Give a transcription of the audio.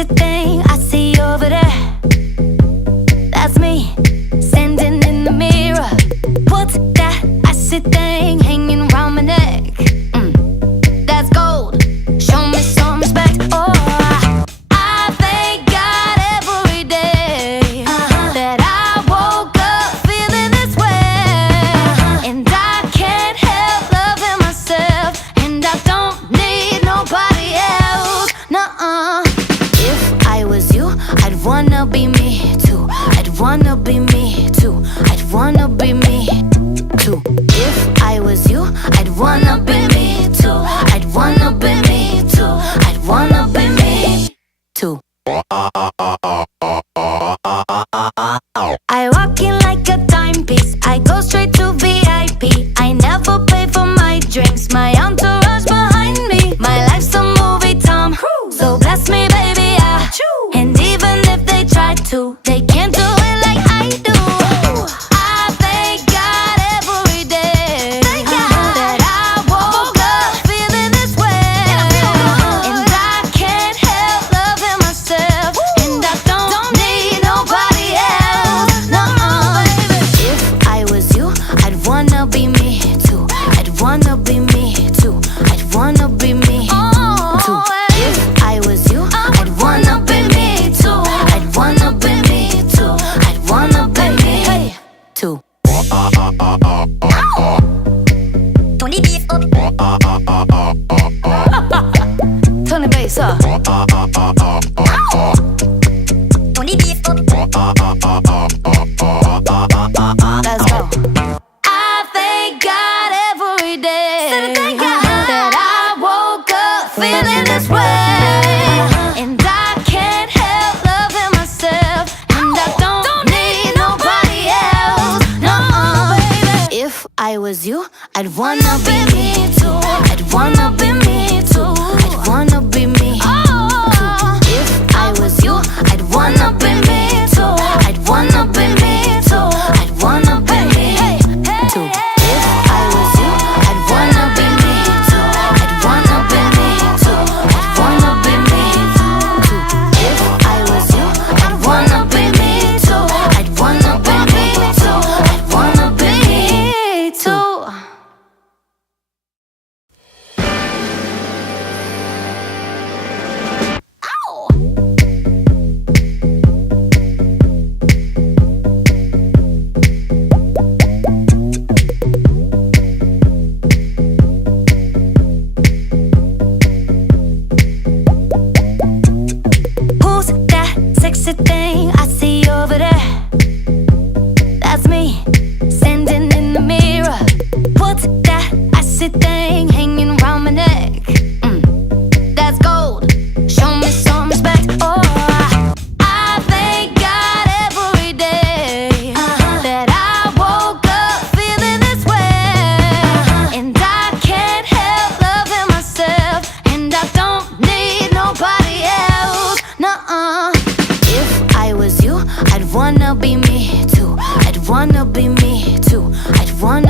sexy thing I see over there. That's me, standing in the mirror. What's that icy thing hanging round my neck? That's gold, show me some respect. Oh, I thank God every day that I woke up feeling this way. And I can't help loving myself, and I don't need nobody else. Nuh-uh. If I was you, I'd wanna be me too. I'd wanna be me too. I'd wanna be me too. If I was you, I'd wanna be me too. I'd wanna be me too. I'd wanna be me too. I walk in like a timepiece. I go straight to VIP. I never pay for my drinks. My entourage behind me. My life's a movie, Tom. So bless me, baby, and even if they try to, they can't do it like I do. I thank God every day that I woke up feeling this way. And I can't help loving myself, and I don't need nobody else. No, if I was you, I'd wanna be me too. I'd wanna be me too. I'd wanna be me too. If I was you, I'd wanna be me too. I'd wanna be me too. I'd wanna be me too. Turn the bass up. Turn the bass up. Turn the bass up. Let's go. I thank God every day that I woke up feeling this way. And I can't help loving myself, and I don't need nobody else. No, baby. If I was you, I'd wanna be me too. I'd wanna be me too. I'd wanna be me too. If I was you, I'd wanna be me too. I'd wanna be me too. I'd wanna be me too. If I was you, I'd wanna be me too. I'd wanna be me too. I'd wanna be me too. If I was you, I'd wanna be me too. I'd wanna be me too. I'd wanna be me too. Who's that sexy thing I see over there? That's me, standing in the mirror. What's that icy thing hanging round my neck? That's gold, show me some respect. Oh, I thank God every day that I woke up feeling this way. And I can't help loving myself, and I don't need nobody else. Nuh-uh. If I was you, I'd wanna be me too. I'd wanna be me too. I'd wanna